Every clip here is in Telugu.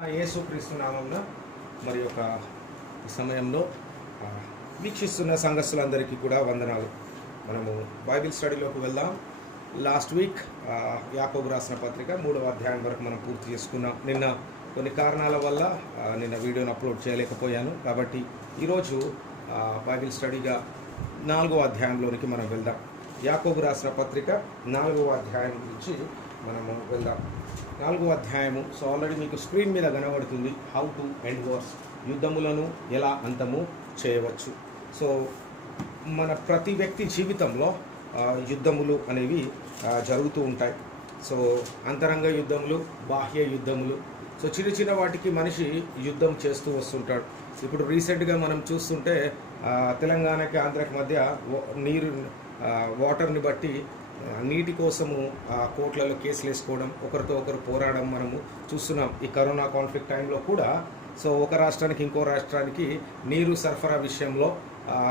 యేసుక్రీస్తు నామమున మరి యొక్క ఈ సమయంలో వీక్షిస్తున్న సంఘస్థులందరికీ కూడా వందనాలు. మనము బైబిల్ స్టడీలోకి వెళ్దాం. లాస్ట్ వీక్ యాకోబు రాసిన పత్రిక 3వ అధ్యాయం వరకు మనం పూర్తి చేసుకున్నాం. నిన్న కొన్ని కారణాల వల్ల నిన్న వీడియోని అప్లోడ్ చేయలేకపోయాను. కాబట్టి ఈరోజు బైబిల్ స్టడీగా 4వ అధ్యాయంలోనికి మనం వెళ్దాం. యాకోబు రాసిన పత్రిక 4వ అధ్యాయం గురించి మనము వెళ్దాం. 4వ అధ్యాయము. సో ఆల్రెడీ మీకు స్క్రీన్ మీద కనబడుతుంది. హౌ టు ఎండ్ వార్స్, యుద్ధములను ఎలా అంతము చేయవచ్చు. సో మన ప్రతి వ్యక్తి జీవితంలో యుద్ధములు అనేవి జరుగుతూ ఉంటాయి. సో అంతరంగ యుద్ధములు, బాహ్య యుద్ధములు. సో చిన్న చిన్న వాటికి మనిషి యుద్ధం చేస్తూ వస్తుంటాడు. ఇప్పుడు రీసెంట్గా మనం చూస్తుంటే తెలంగాణకి ఆంధ్రాకి మధ్య వాటర్ని బట్టి నీటి కోసము కోర్టులలో కేసులు వేసుకోవడం, ఒకరితో ఒకరు పోరాడడం మనము చూస్తున్నాం. ఈ కరోనా కాన్ఫ్లిక్ట్ టైంలో కూడా సో ఒక రాష్ట్రానికి ఇంకో రాష్ట్రానికి నీరు సరఫరా విషయంలో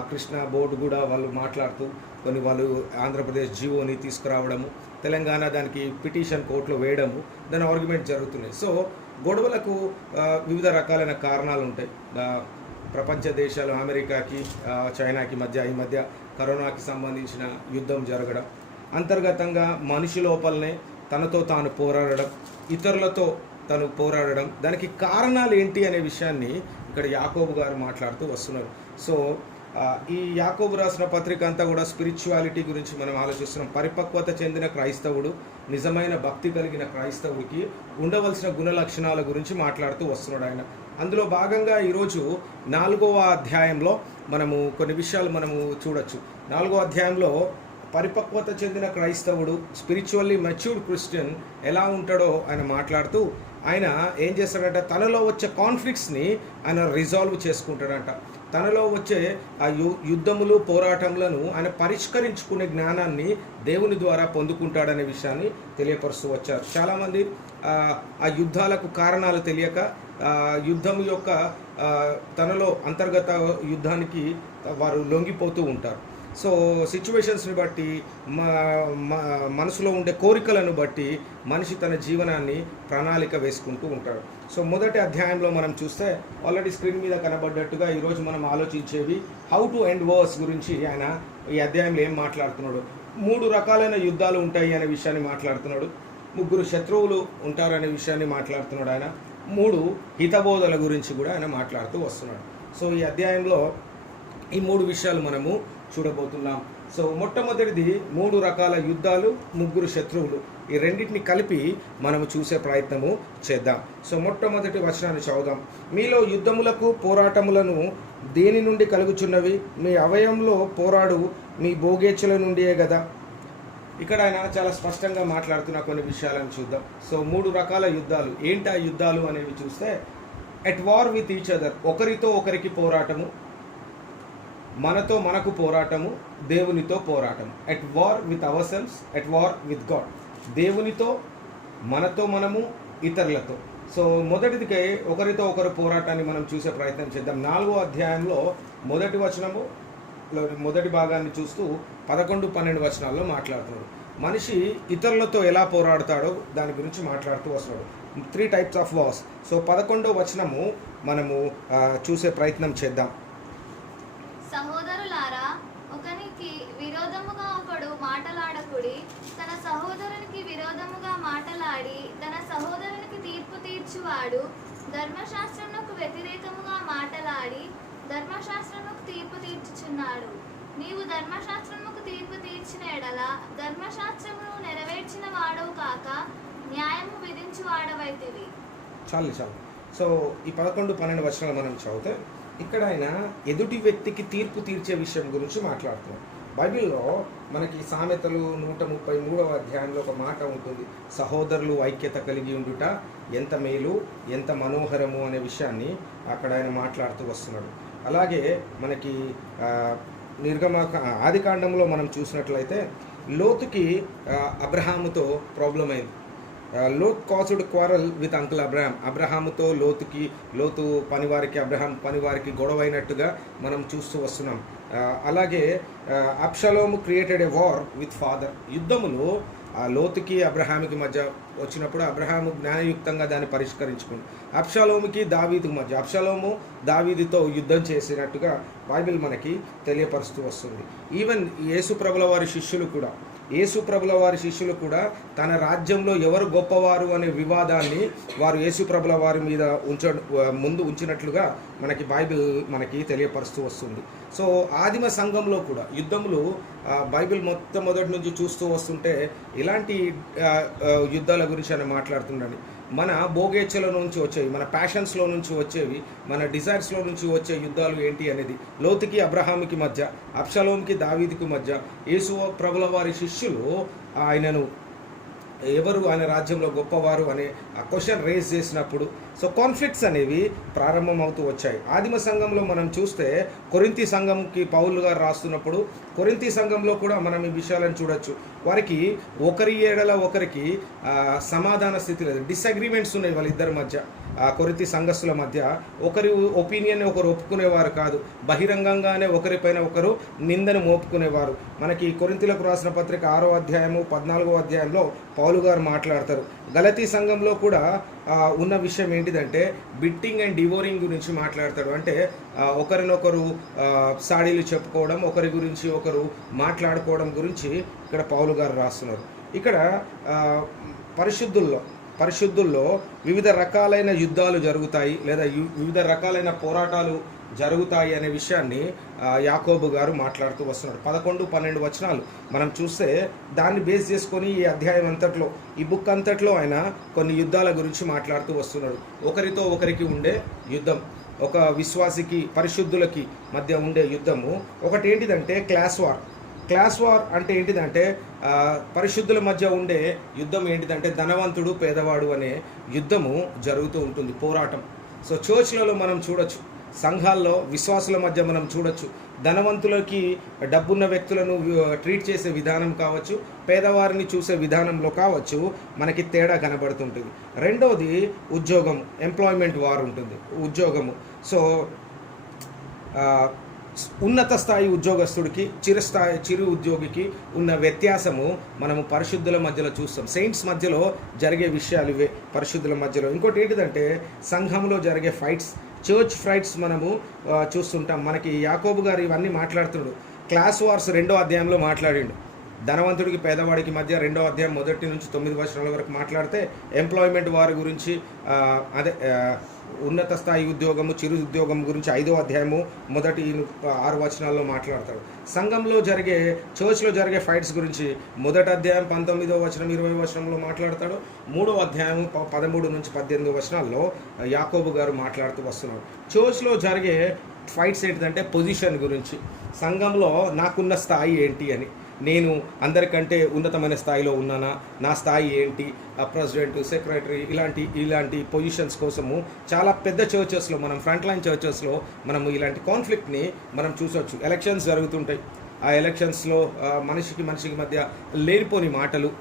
కృష్ణా బోర్డు కూడా వాళ్ళు మాట్లాడుతూ కొన్ని వాళ్ళు ఆంధ్రప్రదేశ్ జీవోని తీసుకురావడము, తెలంగాణ దానికి పిటిషన్ కోర్టులో వేయడము, దాని ఆర్గ్యుమెంట్ జరుగుతున్నాయి. సో గొడవలకు వివిధ రకాలైన కారణాలు ఉంటాయి. ప్రపంచ దేశాలు అమెరికాకి చైనాకి మధ్య ఈ మధ్య కరోనాకి సంబంధించిన యుద్ధం జరగడం, అంతర్గతంగా మనిషి లోపలనే తనతో తాను పోరాడడం, ఇతరులతో తను పోరాడడం, దానికి కారణాలు ఏంటి అనే విషయాన్ని ఇక్కడ యాకోబు గారు మాట్లాడుతూ వస్తున్నారు. సో ఈ యాకోబు రాసిన పత్రిక అంతా కూడా స్పిరిచువాలిటీ గురించి మనం ఆలోచిస్తున్నాం. పరిపక్వత చెందిన క్రైస్తవుడు, నిజమైన భక్తి కలిగిన క్రైస్తవుడికి ఉండవలసిన గుణ లక్షణాల గురించి మాట్లాడుతూ వస్తున్నాడు ఆయన. అందులో భాగంగా ఈరోజు 4వ అధ్యాయంలో మనము కొన్ని విషయాలు మనము చూడొచ్చు. 4వ అధ్యాయంలో పరిపక్వత చెందిన క్రైస్తవుడు, స్పిరిచువల్లీ మెచ్యూర్డ్ క్రిస్టియన్ ఎలా ఉంటాడో ఆయన మాట్లాడుతూ ఆయన ఏం చేస్తాడంట, తనలో వచ్చే కాన్ఫ్లిక్ట్స్ని ఆయన రిజాల్వ్ చేసుకుంటాడంట. తనలో వచ్చే ఆ యుద్ధములు, పోరాటములను ఆయన పరిష్కరించుకునే జ్ఞానాన్ని దేవుని ద్వారా పొందుకుంటాడనే విషయాన్ని తెలియపరుస్తూ వచ్చారు. చాలామంది ఆ యుద్ధాలకు కారణాలు తెలియక యుద్ధం యొక్క తనలో అంతర్గత యుద్ధానికి వారు లొంగిపోతూ ఉంటారు. సో సిచ్యువేషన్స్ని బట్టి మనసులో ఉండే కోరికలను బట్టి మనిషి తన జీవనాన్ని ప్రణాళిక వేసుకుంటూ ఉంటాడు. సో మొదటి అధ్యాయంలో మనం చూస్తే ఆల్రెడీ స్క్రీన్ మీద కనబడ్డట్టుగా ఈరోజు మనం ఆలోచించేవి హౌ టు ఎండ్ వార్స్ గురించి ఆయన ఈ అధ్యాయంలో ఏం మాట్లాడుతున్నాడు. 3 రకాలైన యుద్ధాలు ఉంటాయి అనే విషయాన్ని మాట్లాడుతున్నాడు. 3 శత్రువులు ఉంటారనే విషయాన్ని మాట్లాడుతున్నాడు ఆయన. 3 హితబోధల గురించి కూడా ఆయన మాట్లాడుతూ వస్తున్నాడు. సో ఈ అధ్యాయంలో ఈ 3 విషయాలు మనము చూడబోతున్నాం. సో మొట్టమొదటిది 3 రకాల యుద్ధాలు, 3 శత్రువులు. ఈ రెండింటిని కలిపి మనము చూసే ప్రయత్నము చేద్దాం. సో మొట్టమొదటి వచనాన్ని చదువుదాం. మీలో యుద్ధములకు పోరాటములను దేని నుండి కలుగుచున్నవి? మీ అవయంలో పోరాడు మీ భోగేచ్ఛల నుండియే కదా. ఇక్కడ ఆయన చాలా స్పష్టంగా మాట్లాడుతున్న కొన్ని విషయాలను చూద్దాం. సో 3 రకాల యుద్ధాలు ఏంటి ఆ యుద్ధాలు అనేవి చూస్తే, at war with each other, ఒకరితో ఒకరికి పోరాటము, మనతో మనకు పోరాటము, దేవునితో పోరాటము. At war with our selves, at war with God. దేవునితో, మనతో మనము, ఇతరులతో. సో మొదటిది ఒకరితో ఒకరు పోరాటాన్ని మనం చూసే ప్రయత్నం చేద్దాం. 4వ అధ్యాయంలో మొదటి వచనము మొదటి భాగాన్ని చూస్తూ 11, 12 వచనాల్లో మాట్లాడుతున్నాడు. మనిషి ఇతరులతో ఎలా పోరాడతాడో దాని గురించి మాట్లాడుతూ వస్తున్నాడు. 3 టైప్స్ ఆఫ్ వార్స్. సో 11వ వచనము మనము చూసే ప్రయత్నం చేద్దాం. సహోదరులారా, ఒకనికి విరోధముగా ఒకడు మాటలాడకుడి. తన సహోదరునికి విరోధముగా మాటలాడి తన సహోదరునికి తీర్పు తీర్చువాడు ధర్మశాస్త్రమునకు వ్యతిరేకముగా మాటలాడి ధర్మశాస్త్రమునకు తీర్పు తీర్చుచున్నాడు. నీవు ధర్మశాస్త్రమునకు తీర్పు తీర్చిన ఎడల ధర్మశాస్త్రమును నెరవేర్చిన వాడవు కాక న్యాయము విధించు వాడవైతివి. చాలు. సో ఈ 11, 12 వచనాలు మనం చదివితే ఇక్కడ ఆయన ఎదుటి వ్యక్తికి తీర్పు తీర్చే విషయం గురించి మాట్లాడుతున్నాం. బైబిల్లో మనకి సామెతలు 133వ అధ్యాయంలో ఒక మాట ఉంటుంది, సహోదరులు ఐక్యత కలిగి ఉండుట ఎంత మేలు, ఎంత మనోహరము అనే విషయాన్ని అక్కడ ఆయన మాట్లాడుతూ వస్తున్నాడు. అలాగే మనకి ఆదికాండంలో మనం చూసినట్లయితే లోతుకి అబ్రహాముతో ప్రాబ్లం అయింది. Lot caused quarrel with uncle Abraham. అబ్రహాముతో లోతు పనివారికి, అబ్రహాం పనివారికి గొడవైనట్టుగా మనం చూస్తూ వస్తున్నాం. అలాగే అబ్షలోము created a war with father. యుద్ధములు లోతుకి అబ్రహాంకి మధ్య వచ్చినప్పుడు అబ్రహాము జ్ఞానయుక్తంగా దాన్ని పరిష్కరించుకుంది. అబ్షాలోముకి దావీదుకు మధ్య, అబ్షాలోము దావీదుతో యుద్ధం చేసినట్టుగా బైబిల్ మనకి తెలియపరుస్తూ వస్తుంది. ఈవెన్ యేసుప్రభుల వారి శిష్యులు కూడా, యేసుప్రభుల వారి శిష్యులు కూడా తన రాజ్యంలో ఎవరు గొప్పవారు అనే వివాదాన్ని వారు యేసుప్రభుల వారి మీద ముందు ఉంచినట్లుగా మనకి బైబిల్ మనకి తెలియపరుస్తూ వస్తుంది. సో ఆదిమ సంఘంలో కూడా యుద్ధములు బైబిల్ మొట్టమొదటి నుంచి చూస్తూ వస్తుంటే ఇలాంటి యుద్ధాల గురించి ఆయన మాట్లాడుతుండండి. మన భోగేచ్ఛల నుంచి వచ్చేవి, మన ప్యాషన్స్లో నుంచి వచ్చేవి, మన డిజైర్స్లో నుంచి వచ్చే యుద్ధాలు ఏంటి అనేది లోతుకి అబ్రహాముకి మధ్య, అబ్షాలోముకి దావీదుకి మధ్య యేసు ప్రభుల వారి శిష్యులు ఆయనను ఎవరు ఆయన రాజ్యంలో గొప్పవారు అనే ఆ క్వశ్చన్ రేజ్ చేసినప్పుడు సో కాన్ఫ్లిక్ట్స్ అనేవి ప్రారంభమవుతూ వచ్చాయి. ఆదిమ సంఘంలో మనం చూస్తే కొరింథీ సంఘంకి పౌలు గారు రాస్తున్నప్పుడు కొరింథీ సంఘంలో కూడా మనం ఈ విషయాలను చూడొచ్చు. వారికి ఒకరి ఏడల ఒకరికి సమాధాన స్థితి లేదు, డిసగ్రిమెంట్స్ ఉన్నాయి వాళ్ళిద్దరి మధ్య. కొరింథీ సంఘస్థుల మధ్య ఒకరి ఒపీనియన్ని ఒకరు ఒప్పుకునేవారు కాదు, బహిరంగంగానే ఒకరిపైన ఒకరు నిందను మోపుకునేవారు. మనకి కొరింథీలకు రాసిన పత్రిక 6వ అధ్యాయము 14వ అధ్యాయంలో పౌలు గారు మాట్లాడతారు. గలతీ సంఘంలో కూడా ఉన్న విషయం ఏంటిదంటే బిట్టింగ్ అండ్ డివోరింగ్ గురించి మాట్లాడతాడు. అంటే ఒకరినొకరు సాడీలు చెప్పుకోవడం, ఒకరి గురించి ఒకరు మాట్లాడుకోవడం గురించి ఇక్కడ పౌలు గారు రాస్తున్నారు. ఇక్కడ పరిశుద్ధుల్లో వివిధ రకాలైన యుద్ధాలు జరుగుతాయి లేదా వివిధ రకాలైన పోరాటాలు జరుగుతాయి అనే విషయాన్ని యాకోబు గారు మాట్లాడుతూ వస్తున్నాడు. 11-12 వచనాలు మనం చూస్తే దాన్ని బేస్ చేసుకొని ఈ అధ్యాయం అంతట్లో, ఈ బుక్ అంతట్లో ఆయన కొన్ని యుద్ధాల గురించి మాట్లాడుతూ వస్తున్నాడు. ఒకరితో ఒకరికి ఉండే యుద్ధం, ఒక విశ్వాసికి పరిశుద్ధులకి మధ్య ఉండే యుద్ధము. ఒకటి ఏంటిదంటే క్లాస్ వార్ అంటే ఏంటిదంటే పరిశుద్ధుల మధ్య ఉండే యుద్ధం ఏంటిదంటే ధనవంతుడు పేదవాడు అనే యుద్ధము జరుగుతూ ఉంటుంది, పోరాటం. సో చర్చ్లలో మనం చూడొచ్చు, సంఘాల్లో విశ్వాసుల మధ్య మనం చూడొచ్చు. ధనవంతులకి, డబ్బున్న వ్యక్తులను ట్రీట్ చేసే విధానం కావచ్చు, పేదవారిని చూసే విధానంలో కావచ్చు, మనకి తేడా కనబడుతుంటుంది. రెండవది ఉద్యోగం, ఎంప్లాయ్మెంట్ వార్ ఉంటుంది, ఉద్యోగము. సో ఉన్నత స్థాయి ఉద్యోగస్తుడికి చిరు ఉద్యోగికి ఉన్న వ్యత్యాసము మనము పరిశుద్ధుల మధ్యలో చూస్తాం. సెయింట్స్ మధ్యలో జరిగే విషయాలు ఇవే, పరిశుద్ధుల మధ్యలో. ఇంకోటి ఏంటిదంటే సంఘంలో జరిగే ఫైట్స్, చర్చ్ ఫైట్స్ మనము చూస్తుంటాం. మనకి యాకోబు గారు ఇవన్నీ మాట్లాడుతున్నాడు. క్లాస్ వార్స్ 2వ అధ్యాయంలో మాట్లాడిండు. ధనవంతుడికి పేదవాడికి మధ్య 2వ అధ్యాయం 1 నుంచి 9 వచనాల వరకు మాట్లాడితే ఎంప్లాయ్మెంట్ వారి గురించి, ఉన్నత స్థాయి ఉద్యోగము, చిరు ఉద్యోగం గురించి 5వ అధ్యాయము 1-6 వచనాల్లో మాట్లాడతాడు. సంఘంలో జరిగే, చర్చ్లో జరిగే ఫైట్స్ గురించి 1వ అధ్యాయం 19వ వచనం 20వ వచనంలో మాట్లాడతాడు. 3వ అధ్యాయం 13 నుంచి 18 వచనాల్లో యాకోబు గారు మాట్లాడుతూ వస్తున్నాడు. చర్చ్లో జరిగే ఫైట్స్ ఏంటిదంటే పొజిషన్ గురించి, సంఘంలో నాకున్న స్థాయి ఏంటి అని, నేను అందరికంటే ఉన్నతమైన స్థాయిలో ఉన్నానా, నా స్థాయి ఏంటి, ప్రెసిడెంట్, సెక్రటరీ, ఇలాంటి పొజిషన్స్ కోసము చాలా పెద్ద చర్చెస్లో, మనం ఫ్రంట్ లైన్ చర్చెస్లో మనము ఇలాంటి కాన్ఫ్లిక్ట్ని మనం చూసొచ్చు. ఎలక్షన్స్ జరుగుతుంటాయి, ఆ ఎలక్షన్స్లో మనిషికి మధ్య లేనిపోని మాటలు,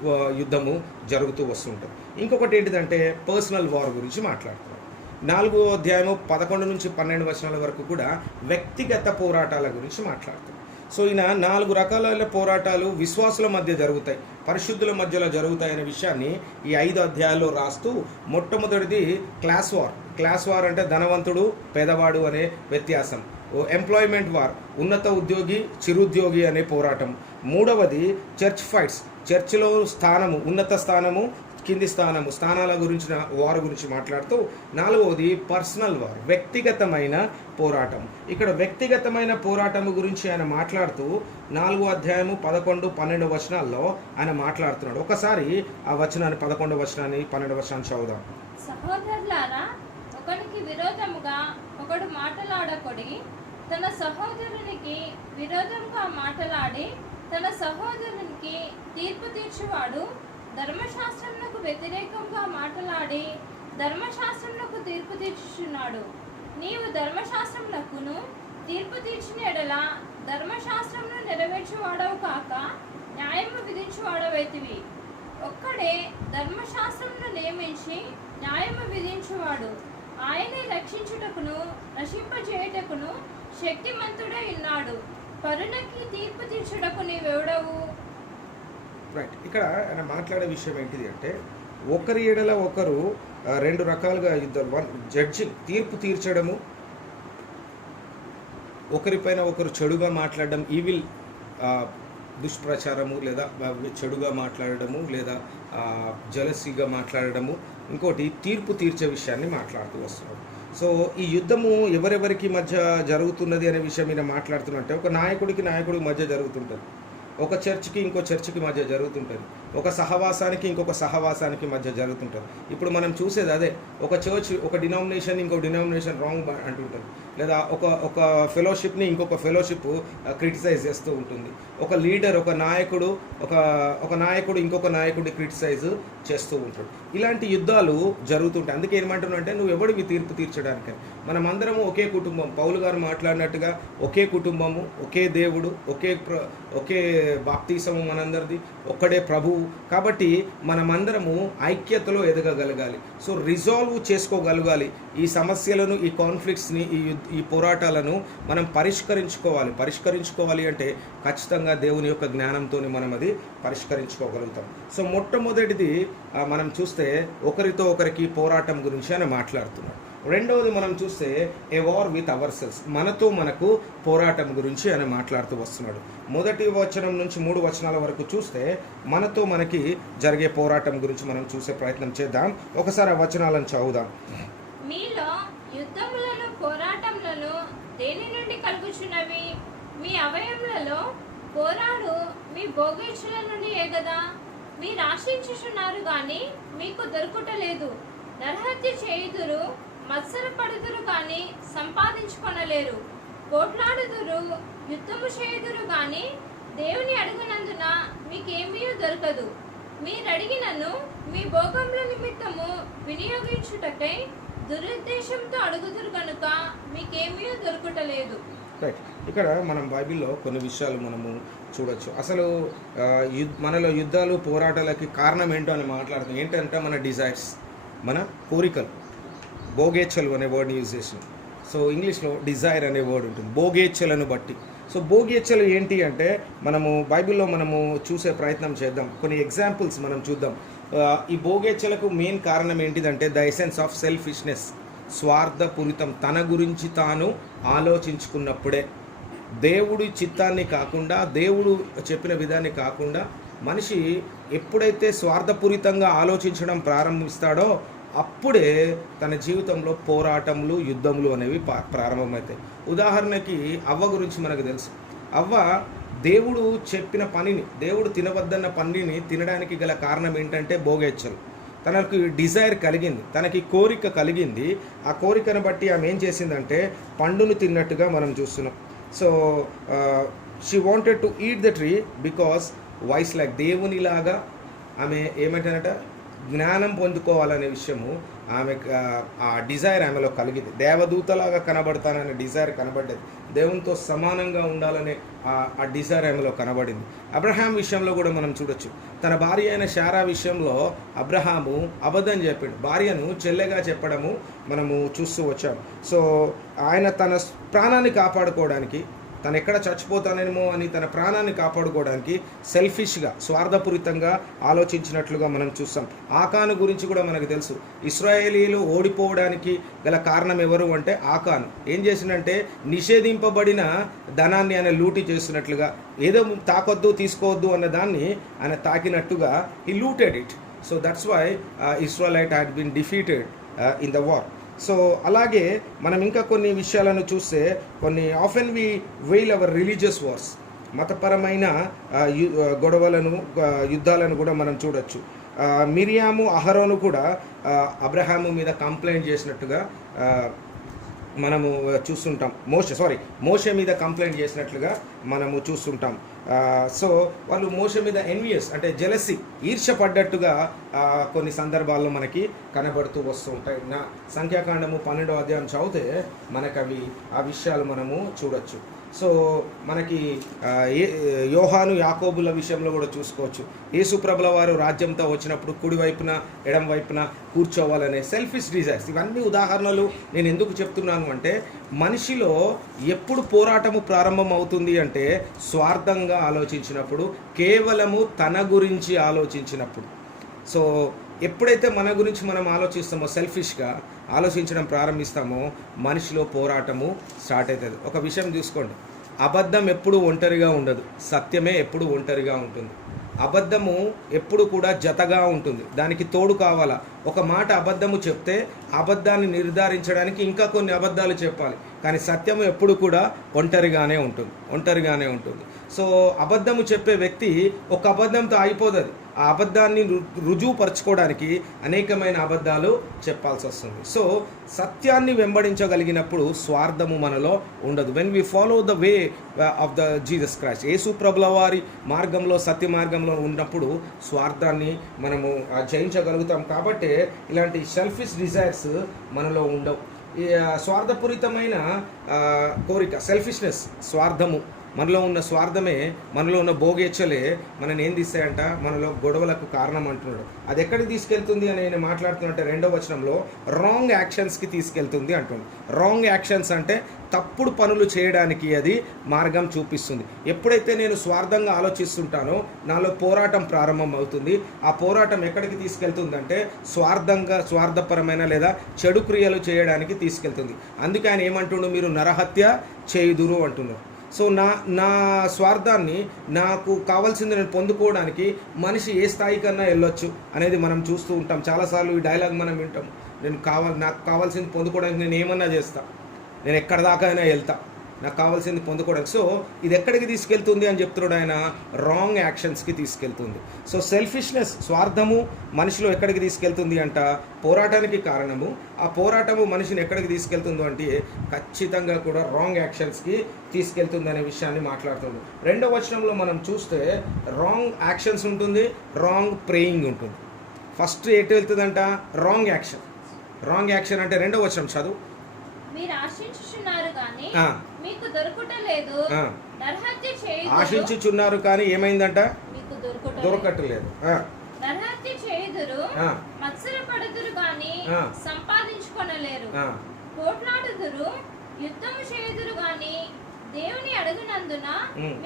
యుద్ధము జరుగుతూ వస్తుంటాయి. ఇంకొకటి ఏంటిదంటే పర్సనల్ వార్ గురించి మాట్లాడుతున్నాం. 4వ అధ్యాయము 11 నుంచి 12 వచనాల వరకు కూడా వ్యక్తిగత పోరాటాల గురించి మాట్లాడుతాం. సో ఈయన 4 రకాలైన పోరాటాలు విశ్వాసుల మధ్య జరుగుతాయి, పరిశుద్ధుల మధ్యలో జరుగుతాయనే విషయాన్ని ఈ 5 అధ్యాయాల్లో రాస్తూ, మొట్టమొదటిది క్లాస్ వార్ అంటే ధనవంతుడు పేదవాడు అనే వ్యత్యాసం. ఎంప్లాయ్మెంట్ వార్, ఉన్నత ఉద్యోగి చిరుద్యోగి అనే పోరాటం. 3వది చర్చ్ ఫైట్స్, చర్చిలో స్థానము, ఉన్నత స్థానము, కింది స్థానాల గురించిన వారు గురించి మాట్లాడుతూ, 4వది పర్సనల్ వార్, వ్యక్తిగతమైన పోరాటం. ఇక్కడ వ్యక్తిగతమైన పోరాటం గురించి ఆయన మాట్లాడుతూ 4వ అధ్యాయము 11, 12 వచనాల్లో ఆయన మాట్లాడుతున్నాడు. ఒకసారి ఆ వచనాన్ని 11వ వచనాన్ని 12వ వచనాన్ని చదువుదాం. సహోదరులారా, ఒకనికి విరోధముగా ఒకడు మాటలాడకొడి, తన సహోదరునికి విరోధంగా మాటలాడి తన సహోదరునికి తీర్పు తీర్చువాడు ధర్మశాస్త్రమునకు వ్యతిరేకంగా మాటలాడి ధర్మశాస్త్రమునకు తీర్పు తీర్చుచున్నాడు. నీవు ధర్మశాస్త్రమునకును తీర్పు తీర్చిన ఎడల ధర్మశాస్త్రమును నెరవేర్చువాడవు కాక న్యాయము విధించువాడవైతివి. ఒక్కడే ధర్మశాస్త్రమును నియమించి న్యాయము విధించువాడు. ఆయనే రక్షించుటకును నశింపజేయుటకును శక్తిమంతుడై ఉన్నాడు. పరులకి తీర్పు తీర్చుటకు నీవెవడవు? రైట్. ఇక్కడ ఆయన మాట్లాడే విషయం ఏంటిది అంటే ఒకరి ఎడల ఒకరు రెండు రకాలుగా యుద్ధాలు. వన్, జడ్జింగ్, తీర్పు తీర్చడము, ఒకరిపైన ఒకరు చెడుగా మాట్లాడడం, ఈవిల్ దుష్ప్రచారము, లేదా చెడుగా మాట్లాడడము, లేదా జలసీగా మాట్లాడడము. ఇంకోటి తీర్పు తీర్చే విషయాన్ని మాట్లాడుతూ వస్తున్నాడు. సో ఈ యుద్ధము ఎవరెవరికి మధ్య జరుగుతున్నది అనే విషయం మీద మాట్లాడుతున్నట్టే ఒక నాయకుడికి మధ్య జరుగుతుంటుంది, ఒక చర్చ్కి ఇంకో చర్చ్కి మధ్య జరుగుతుంటుంది, ఒక సహవాసానికి ఇంకొక సహవాసానికి మధ్య జరుగుతుంటుంది. ఇప్పుడు మనం చూసేది అదే. ఒక చర్చ్ ఒక డినామినేషన్ ఇంకో డినామినేషన్ రాంగ్ అంటుంటుంది, లేదా ఒక ఫెలోషిప్ని ఇంకొక ఫెలోషిప్ క్రిటిసైజ్ చేస్తూ ఉంటుంది. ఒక లీడర్ ఒక నాయకుడు ఇంకొక నాయకుడిని క్రిటిసైజ్ చేస్తూ ఉంటాడు. ఇలాంటి యుద్ధాలు జరుగుతుంటాయి. అందుకే ఏమంటున్నా అంటే నువ్వు ఎవడివి తీర్పు తీర్చడానికి? మనమందరము ఒకే కుటుంబం. పౌలు గారు మాట్లాడినట్టుగా ఒకే కుటుంబము, ఒకే దేవుడు, ఒకే బాప్తీసము మనందరిది, ఒక్కడే ప్రభువు. కాబట్టి మనమందరము ఐక్యతలో ఎదగగలగాలి. So resolve చేసుకోగలగాలి. ఈ సమస్యలను, ఈ కాన్ఫ్లిక్ట్స్ని, ఈ పోరాటాలను మనం పరిష్కరించుకోవాలి అంటే ఖచ్చితంగా దేవుని యొక్క జ్ఞానంతో మనం అది పరిష్కరించుకోగలుగుతాం. సో మొట్టమొదటిది మనం చూస్తే ఒకరితో ఒకరికి పోరాటం గురించి అని మాట్లాడుతున్నాడు. రెండవది మనం చూస్తే ఏ వార్ విత్ అవర్ సెల్స్, మనతో మనకు పోరాటం గురించి అని మాట్లాడుతూ వస్తున్నాడు. మొదటి వచనం నుంచి 3 వచనాల వరకు చూస్తే మనతో మనకి జరిగే పోరాటం గురించి మనం చూసే ప్రయత్నం చేద్దాం. ఒకసారి ఆ వచనాలను చదువుదాం. మీలో యుద్ధములను పోరాటములను దేని నుండి కలుగుచున్నవి? మీ అవయములలో పోరాడు మీ భోగేచ్ఛల నుండి కదా. మీరు ఆశించుచున్నారు గాని మీకు దొరుకుటలేదు. నరహత్య చేయుదురు, మత్సరపడుదురు కానీ సంపాదించుకొనలేరు. పోట్లాడుదురు, యుద్ధము చేయుదురు కానీ దేవుని అడుగునందున మీకేమీ దొరకదు. మీరడిగినను మీ భోగముల నిమిత్తము వినియోగించుటకై దురుద్దేశంతో అడుగుదురు కనుక మీకేమీ దొరుకుటలేదు. రైట్. ఇక్కడ మనం బైబిల్లో కొన్ని విషయాలు మనము చూడొచ్చు. అసలు మనలో యుద్ధాలు పోరాటాలకి కారణం ఏంటో అని మాట్లాడుతాం. ఏంటంటే మన డిజైర్స్, మన కోరికలు. భోగేచ్ఛలు అనే వర్డ్ని యూజ్ చేసాం. సో ఇంగ్లీష్లో డిజైర్ అనే వర్డ్ ఉంటుంది, భోగేచ్ఛలను బట్టి. సో భోగేచ్ఛలు ఏంటి అంటే మనము బైబిల్లో మనము చూసే ప్రయత్నం చేద్దాం. కొన్ని ఎగ్జాంపుల్స్ మనం చూద్దాం. ఈ భోగేచ్ఛలకు మెయిన్ కారణం ఏంటిదంటే ద ఎసెన్స్ ఆఫ్ సెల్ఫిష్నెస్, స్వార్థపూరితం. తన గురించి తాను ఆలోచించుకున్నప్పుడే, దేవుడి చిత్తాన్ని కాకుండా, దేవుడు చెప్పిన విధాన్ని కాకుండా మనిషి ఎప్పుడైతే స్వార్థపూరితంగా ఆలోచించడం ప్రారంభిస్తాడో అప్పుడే తన జీవితంలో పోరాటములు, యుద్ధములు అనేవి ప్రారంభమవుతాయి. ఉదాహరణకి అవ్వ గురించి మనకు తెలుసు. అవ్వ దేవుడు చెప్పిన పనిని, దేవుడు తినవద్దన్న పనిని తినడానికి గల కారణం ఏంటంటే భోగేచ్ఛలు. తనకు డిజైర్ కలిగింది, తనకి కోరిక కలిగింది. ఆ కోరికను బట్టి ఆమె ఏం చేసిందంటే పండును తిన్నట్టుగా మనం చూస్తున్నాం. So she wanted to eat the tree because voice like దేవునిలాగా ఆమె ఏమంటారంట జ్ఞానం పొందుకోవాలనే విషయము ఆమె ఆ డిజైర్ ఆమెలో కలిగింది. దేవదూతలాగా కనబడతాననే డిజైర్ కనబడ్డది. దేవునితో సమానంగా ఉండాలనే ఆ డిజైర్ ఆమెలో కనబడింది. అబ్రహాం విషయంలో కూడా మనం చూడొచ్చు. తన భార్య అయిన శారా విషయంలో అబ్రహాము అబద్ధం చెప్పాడు. భార్యను చెల్లెగా చెప్పడము మనము చూస్తూ వచ్చాం. సో ఆయన తన ప్రాణాన్ని కాపాడుకోవడానికి, తను ఎక్కడ చచ్చిపోతానేమో అని తన ప్రాణాన్ని కాపాడుకోవడానికి సెల్ఫిష్గా, స్వార్థపూరితంగా ఆలోచించినట్లుగా మనం చూస్తాం. ఆకాను గురించి కూడా మనకు తెలుసు. ఇశ్రాయేలీలు ఓడిపోవడానికి గల కారణం ఎవరు అంటే ఆకాను. ఏం చేసిందంటే నిషేధింపబడిన ధనాన్ని ఆయన లూటీ చేస్తున్నట్లుగా, ఏదో తాకొద్దు తీసుకోవద్దు అన్న దాన్ని ఆయన తాకినట్టుగా he looted it. So that's why Israelite had been defeated in the war. So అలాగే మనం ఇంకా కొన్ని విషయాలను చూస్తే కొన్ని often we veil our religious wars, మతపరమైన గొడవలను, యుద్ధాలను కూడా మనం చూడొచ్చు. మిరియాము, అహరోను కూడా అబ్రహాము మీద కంప్లైంట్ చేసినట్టుగా మనము చూస్తుంటాం. మోషే మీద కంప్లైంట్ చేసినట్లుగా మనము చూస్తుంటాం. సో వాళ్ళు మోషే మీద ఎన్వియస్ అంటే జెలసీ, ఈర్ష్యపడ్డట్టుగా కొన్ని సందర్భాల్లో మనకి కనబడుతూ వస్తూ ఉంటాయి. నా సంఖ్యాకాండము 12వ అధ్యాయం చదివితే మనకు ఆ విషయాలు మనము చూడొచ్చు. సో మనకి యోహాను, యాకోబుల విషయంలో కూడా చూసుకోవచ్చు. యేసుప్రభుల వారు రాజ్యంతో వచ్చినప్పుడు కుడివైపున ఎడం వైపున కూర్చోవాలనే సెల్ఫిష్ డిజైర్స్. ఇవన్నీ ఉదాహరణలు నేను ఎందుకు చెప్తున్నాను అంటే మనిషిలో ఎప్పుడు పోరాటము ప్రారంభం అవుతుంది అంటే స్వార్థంగా ఆలోచించినప్పుడు, కేవలము తన గురించి ఆలోచించినప్పుడు. సో ఎప్పుడైతే మన గురించి మనం ఆలోచిస్తామో, సెల్ఫిష్గా ఆలోచించడం ప్రారంభిస్తామో, మనిషిలో పోరాటము స్టార్ట్ అవుతుంది. ఒక విషయం చూసుకోండి, అబద్ధం ఎప్పుడు ఒంటరిగా ఉండదు, సత్యమే ఎప్పుడు ఒంటరిగా ఉంటుంది. అబద్ధము ఎప్పుడు కూడా జతగా ఉంటుంది, దానికి తోడు కావాలా. ఒక మాట అబద్ధము చెప్తే అబద్ధాన్ని నిర్ధారించడానికి ఇంకా కొన్ని అబద్ధాలు చెప్పాలి, కానీ సత్యము ఎప్పుడు కూడా ఒంటరిగానే ఉంటుంది. సో అబద్ధము చెప్పే వ్యక్తి ఒక అబద్ధంతో అయిపోతుంది, ఆ అబద్ధాన్ని రుజువుపరచుకోవడానికి అనేకమైన అబద్ధాలు చెప్పాల్సి వస్తుంది. సో సత్యాన్ని వెంబడించగలిగినప్పుడు స్వార్థము మనలో ఉండదు. When we follow the way of the Jesus Christ, యేసు ప్రభుల వారి మార్గంలో, సత్య మార్గంలో ఉన్నప్పుడు స్వార్థాన్ని మనము జయించగలుగుతాం. కాబట్టి ఇలాంటి సెల్ఫిష్ డిజైర్స్ మనలో ఉండవు. ఈ స్వార్థపూరితమైన కోరిక, సెల్ఫిష్నెస్, స్వార్థము, మనలో ఉన్న స్వార్థమే, మనలో ఉన్న భోగేచ్ఛలే మనని ఏం తీస్తాయంట, మనలో గొడవలకు కారణం అంటున్నాడు. అది ఎక్కడికి తీసుకెళ్తుంది అని నేను మాట్లాడుతున్నట్టే 2వ వచనంలో రాంగ్ యాక్షన్స్కి తీసుకెళ్తుంది అంటున్నాడు. రాంగ్ యాక్షన్స్ అంటే తప్పుడు పనులు చేయడానికి అది మార్గం చూపిస్తుంది. ఎప్పుడైతే నేను స్వార్థంగా ఆలోచిస్తుంటానో నాలో పోరాటం ప్రారంభం అవుతుంది. ఆ పోరాటం ఎక్కడికి తీసుకెళ్తుందంటే స్వార్థపరమైన లేదా చెడు క్రియలు చేయడానికి తీసుకెళ్తుంది. అందుకే ఆయన ఏమంటుండు, మీరు నరహత్య చేయుదురు అంటున్నారు. సో నా స్వార్థాన్ని, నాకు కావాల్సింది నేను పొందుకోవడానికి మనిషి ఏ స్థాయి కన్నా వెళ్ళొచ్చు అనేది మనం చూస్తూ ఉంటాం. చాలాసార్లు ఈ డైలాగ్ మనం వింటాం, నాకు కావాల్సింది పొందుకోవడానికి నేను ఏమన్నా చేస్తా, నేను ఎక్కడి దాకా అయినా వెళ్తా, నాకు కావాల్సింది పొందుకోవడానికి. సో ఇది ఎక్కడికి తీసుకెళ్తుంది అని చెప్తున్నాడు ఆయన, రాంగ్ యాక్షన్స్కి తీసుకెళ్తుంది. సో సెల్ఫిష్నెస్, స్వార్థము మనిషిలో ఎక్కడికి తీసుకెళ్తుంది అంట, పోరాటానికి కారణము. ఆ పోరాటము మనిషిని ఎక్కడికి తీసుకెళ్తుందో అంటే ఖచ్చితంగా కూడా రాంగ్ యాక్షన్స్కి తీసుకెళ్తుంది అనే విషయాన్ని మాట్లాడుతుంది. 2వ వచనంలో మనం చూస్తే రాంగ్ యాక్షన్స్ ఉంటుంది, రాంగ్ ప్రేయింగ్ ఉంటుంది. ఫస్ట్ ఎటు వెళ్తుందంట, రాంగ్ యాక్షన్ అంటే 2వ వచనం చదువు. మీరు ఆశించుచున్నారు కానీ మీకు దొరకటలేదు, నరహత్య చేయుదురు. ఆశించుచున్నారు కానీ ఏమైందంట, మీకు దొరకట్లేదు. నరహత్య చేయుదురు, మత్సరపడుదురు కానీ సంపాదించుకొనలేరు. పోట్లాడుదురు, యుద్ధము చేయుదురు కానీ దేవుని అడుగునందున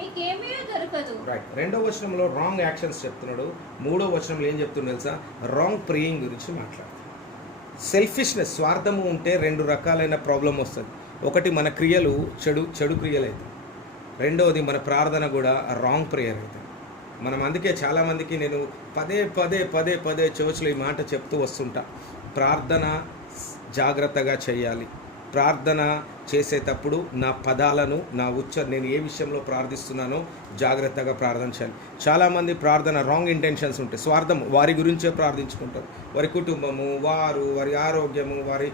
మీకేమీ దొరకదు. రైట్. 2వ వచనంలో రాంగ్ యాక్షన్స్ చెప్తున్నాడు. 3వ వచనంలో ఏం చెప్తున్నాడు తెలుసా, రాంగ్ ప్రేయింగ్ గురించి మాట్లాడు. సెల్ఫిష్నెస్, స్వార్థము ఉంటే 2 రకాలైన ప్రాబ్లం వస్తుంది. ఒకటి మన క్రియలు చెడు క్రియలు అవుతాయి. రెండవది మన ప్రార్థన కూడా రాంగ్ ప్రేయర్ అవుతుంది. మనం అందుకే చాలామందికి నేను పదే చర్చ్లో ఈ మాట చెప్తూ వస్తుంటా, ప్రార్థన జాగ్రత్తగా చేయాలి. ప్రార్థన చేసేటప్పుడు నా పదాలను, నేను ఏ విషయంలో ప్రార్థిస్తున్నానో జాగ్రత్తగా ప్రార్థన చేయాలి. చాలామంది ప్రార్థన రాంగ్ ఇంటెన్షన్స్ ఉంటాయి, స్వార్థం, వారి గురించే ప్రార్థించుకుంటారు. వారి కుటుంబము, వారి ఆరోగ్యము, వారి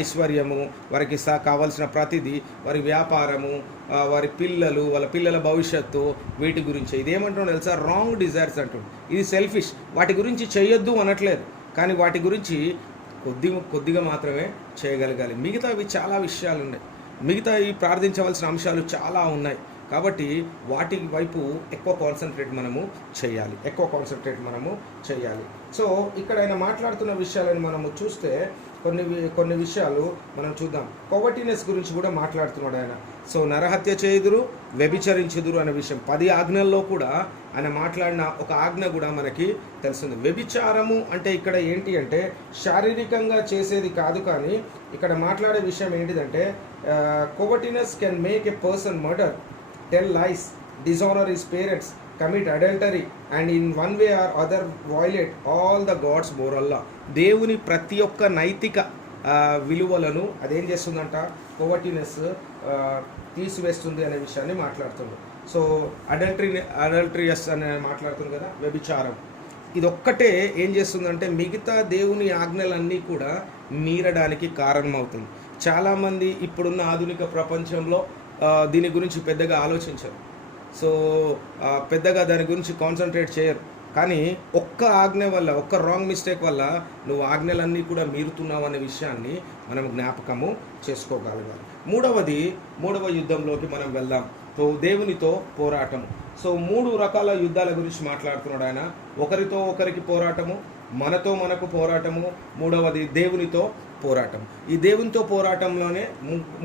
ఐశ్వర్యము, వారికి కావాల్సిన ప్రతిదీ, వారి వ్యాపారము, వారి పిల్లలు, వాళ్ళ పిల్లల భవిష్యత్తు, వీటి గురించి. ఇదేమంటున్నాడు తెలుసా, రాంగ్ డిజైర్స్ అంటుండు. ఇది సెల్ఫిష్. వాటి గురించి చేయొద్దు అనట్లేదు, కానీ వాటి గురించి కొద్దిగా మాత్రమే చేయగలగాలి. మిగతావి చాలా విషయాలు ఉన్నాయి, మిగతా ఈ ప్రార్థించవలసిన అంశాలు చాలా ఉన్నాయి. కాబట్టి వాటి వైపు ఎక్కువ కాన్సన్ట్రేట్ మనము చేయాలి. సో ఇక్కడ ఆయన మాట్లాడుతున్న విషయాలను మనము చూస్తే కొన్ని విషయాలు మనం చూద్దాం. కొవర్టీనెస్ గురించి కూడా మాట్లాడుతున్నాడు ఆయన. సో నరహత్య చేయుదురు, వ్యభిచరించుదురు అనే విషయం 10 ఆజ్ఞల్లో కూడా ఆయన మాట్లాడిన ఒక ఆజ్ఞ కూడా మనకి తెలుస్తుంది. వ్యభిచారము అంటే ఇక్కడ ఏంటి అంటే శారీరకంగా చేసేది కాదు, కానీ ఇక్కడ మాట్లాడే విషయం ఏంటిదంటే covetousness can make a person murder, tell lies, dishonour his parents, commit adultery and in one way or other violate all the God's moral law. దేవుని ప్రతి ఒక్క నైతిక విలువలను అదేం చేస్తుందంట, కొవర్టీనెస్ తీసివేస్తుంది అనే విషయాన్ని మాట్లాడుతుంది. సో అడల్టరియస్ అని మాట్లాడుతుంది కదా, వ్యభిచారం. ఇదొక్కటే ఏం చేస్తుందంటే మిగతా దేవుని ఆజ్ఞలన్నీ కూడా మీరడానికి కారణమవుతుంది. చాలామంది ఇప్పుడున్న ఆధునిక ప్రపంచంలో దీని గురించి పెద్దగా ఆలోచించరు. సో పెద్దగా దాని గురించి కాన్సన్ట్రేట్ చేయరు. కానీ ఒక్క ఆజ్ఞ వల్ల, ఒక్క రాంగ్ మిస్టేక్ వల్ల నువ్వు ఆజ్ఞలన్నీ కూడా మీరుతున్నావు అనే విషయాన్ని మనం జ్ఞాపకము చేసుకోగలగాలి. మూడవ యుద్ధంలోకి మనం వెళ్దాం. సో దేవునితో పోరాటము. సో 3 రకాల యుద్ధాల గురించి మాట్లాడుతున్నాడు ఆయన. ఒకరితో ఒకరికి పోరాటము, మనకు పోరాటము, మూడవది దేవునితో పోరాటం. ఈ దేవునితో పోరాటంలోనే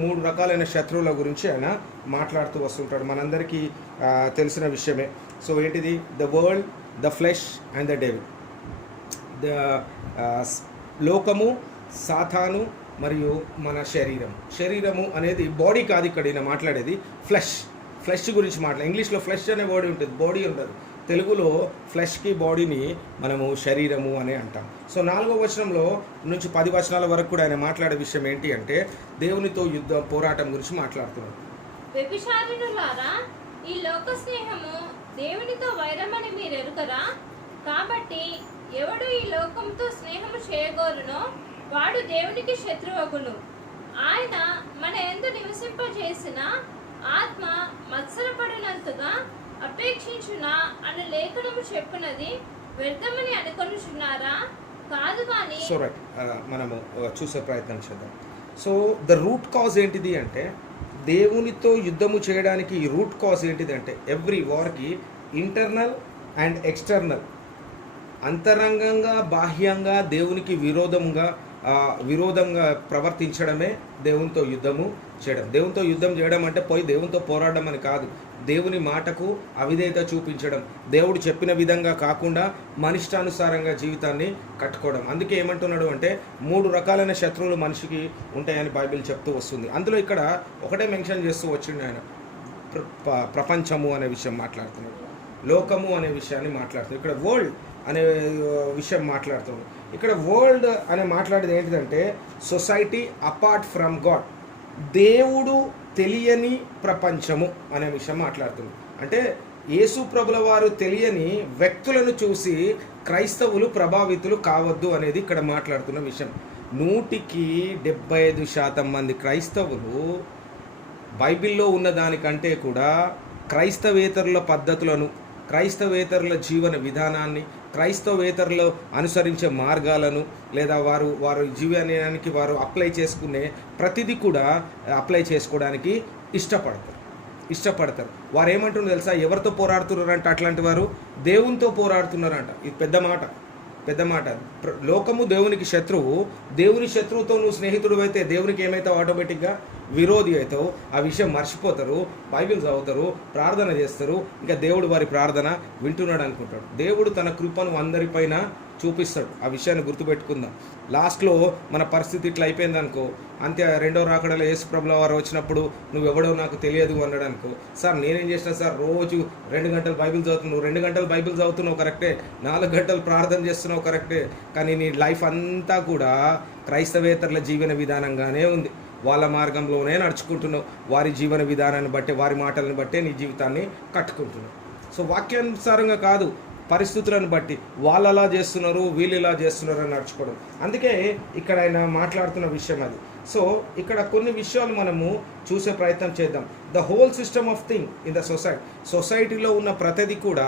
3 రకాలైన శత్రువుల గురించి ఆయన మాట్లాడుతూ వస్తుంటాడు. మనందరికీ తెలిసిన విషయమే. సో ఏంటిది, the world, the flesh and the devil. లోకము, సాతాను మరియు మన శరీరము అనేది బాడీ కాదు. ఇక్కడ ఈయన మాట్లాడేది ఫ్లెష్ గురించి ఇంగ్లీష్లో ఫ్లెష్ అనే బాడీ ఉంటుంది, బాడీ ఉండదు. తెలుగులో ఫ్లెష్కి బాడీని మనము శరీరము అని అంటాం. సో 4వ వచనంలో నుంచి 10 వచనాల వరకు కూడా ఆయన మాట్లాడే విషయం ఏంటి అంటే దేవునితో పోరాటం గురించి మాట్లాడుతున్నాడు. వ్యభిచారిణులారా, ఈ లోక స్నేహము దేవునితో వైరమని మీరు ఎరుగరా? కాబట్టి ఎవడు ఈ లోకంతో స్నేహము చేయగోరునో వాడు దేవునికి శత్రువగును. ఆయన మన యందు నివసింపజేసిన ఆత్మ మత్సరపడినంతగా అపేక్షించునా అను లేఖనము చెప్పునది వ్యర్థమని అనుకొనుచున్నారా? కాదు కానీ. సో రైట్, మనము చూసే ప్రయత్నం చేద్దాం. సో ద రూట్ కాజ్ ఏంటిది అంటే, దేవునితో యుద్ధము చేయడానికి ఈ రూట్ కాజ్ ఏంటిది అంటే, ఎవ్రీ వార్కి ఇంటర్నల్ అండ్ ఎక్స్టర్నల్, అంతరంగంగా బాహ్యంగా దేవునికి విరోధంగా ప్రవర్తించడమే దేవునితో యుద్ధము చేయడం. దేవునితో యుద్ధం చేయడం అంటే పోయి దేవునితో పోరాడడం అని కాదు. దేవుని మాటకు అవిధేయత చూపించడం, దేవుడు చెప్పిన విధంగా కాకుండా మనిష్టానుసారంగా జీవితాన్ని కట్టుకోవడం. అందుకే ఏమంటున్నాడు అంటే 3 రకాలైన శత్రువులు మనిషికి ఉంటాయని బైబిల్ చెప్తూ వస్తుంది. అందులో ఇక్కడ ఒకటే మెన్షన్ చేస్తూ వచ్చిండు ఆయన. ప్రపంచము అనే విషయం మాట్లాడుతున్నాడు, లోకము అనే విషయాన్ని మాట్లాడుతున్నాడు, ఇక్కడ వరల్డ్ అనే విషయం మాట్లాడుతున్నాడు. ఇక్కడ వరల్డ్ అనే మాట్లాడేది ఏంటిదంటే సొసైటీ అపార్ట్ ఫ్రమ్ గాడ్, దేవుడు తెలియని ప్రపంచము అనే విషయం మాట్లాడుతుంది. అంటే యేసు ప్రభుల వారు తెలియని వ్యక్తులను చూసి క్రైస్తవులు ప్రభావితులు కావద్దు అనేది ఇక్కడ మాట్లాడుతున్న విషయం. 100% మంది క్రైస్తవులు బైబిల్లో ఉన్న దానికంటే కూడా క్రైస్తవేతరుల పద్ధతులను, క్రైస్తవేతరుల జీవన విధానాన్ని, క్రైస్తవేతరులు అనుసరించే మార్గాలను, లేదా వారు జీవనానికి వారు అప్లై చేసుకునే ప్రతిదీ కూడా అప్లై చేసుకోవడానికి ఇష్టపడతారు. వారు ఏమంటున్నారు తెలుసా? ఎవరితో పోరాడుతున్నారంట అట్లాంటి వారు? దేవునితో పోరాడుతున్నారంట. ఇది పెద్ద మాట. లోకము దేవునికి శత్రువు. దేవుని శత్రువుతో నువ్వు స్నేహితుడు అయితే దేవునికి ఏమైతావు? ఆటోమేటిక్గా విరోధి అవుతావు. ఆ విషయం మర్చిపోతారు, బైబిల్ చదువుతారు, ప్రార్థన చేస్తారు. ఇంకా దేవుడు వారి ప్రార్థన వింటున్నాడు అనుకుంటాడు. దేవుడు తన కృపను అందరిపైన చూపిస్తాడు. ఆ విషయాన్ని గుర్తుపెట్టుకుందాం. లాస్ట్లో మన పరిస్థితి ఇట్లా అయిపోయింది అనుకో, అంతే 2వ రాకడలో యేసు ప్రభుల వారు వచ్చినప్పుడు నువ్వెవడో నాకు తెలియదు అన్నాడు అనుకో, సార్ నేనేం చేసినా సార్ రోజు 2 గంటలు బైబిల్ చదువుతున్నావు, 2 గంటలు బైబిల్ చదువుతున్నావు కరెక్టే, 4 గంటలు ప్రార్థన చేస్తున్నావు కరెక్టే, కానీ నీ లైఫ్ అంతా కూడా క్రైస్తవేతరుల జీవన విధానంగానే ఉంది. వాళ్ళ మార్గంలోనే నడుచుకుంటున్నావు. వారి జీవన విధానాన్ని బట్టే, వారి మాటలను బట్టే నీ జీవితాన్ని కట్టుకుంటున్నావు. సో వాక్యానుసారంగా కాదు, పరిస్థితులను బట్టి వాళ్ళు అలా చేస్తున్నారు, వీళ్ళు ఇలా చేస్తున్నారు అని నడుచుకోవడం. అందుకే ఇక్కడ ఆయన మాట్లాడుతున్న విషయం అది. సో ఇక్కడ కొన్ని విషయాలు మనము చూసే ప్రయత్నం చేద్దాం. The whole system of thing in the సొసైటీలో ఉన్న ప్రతిదీ కూడా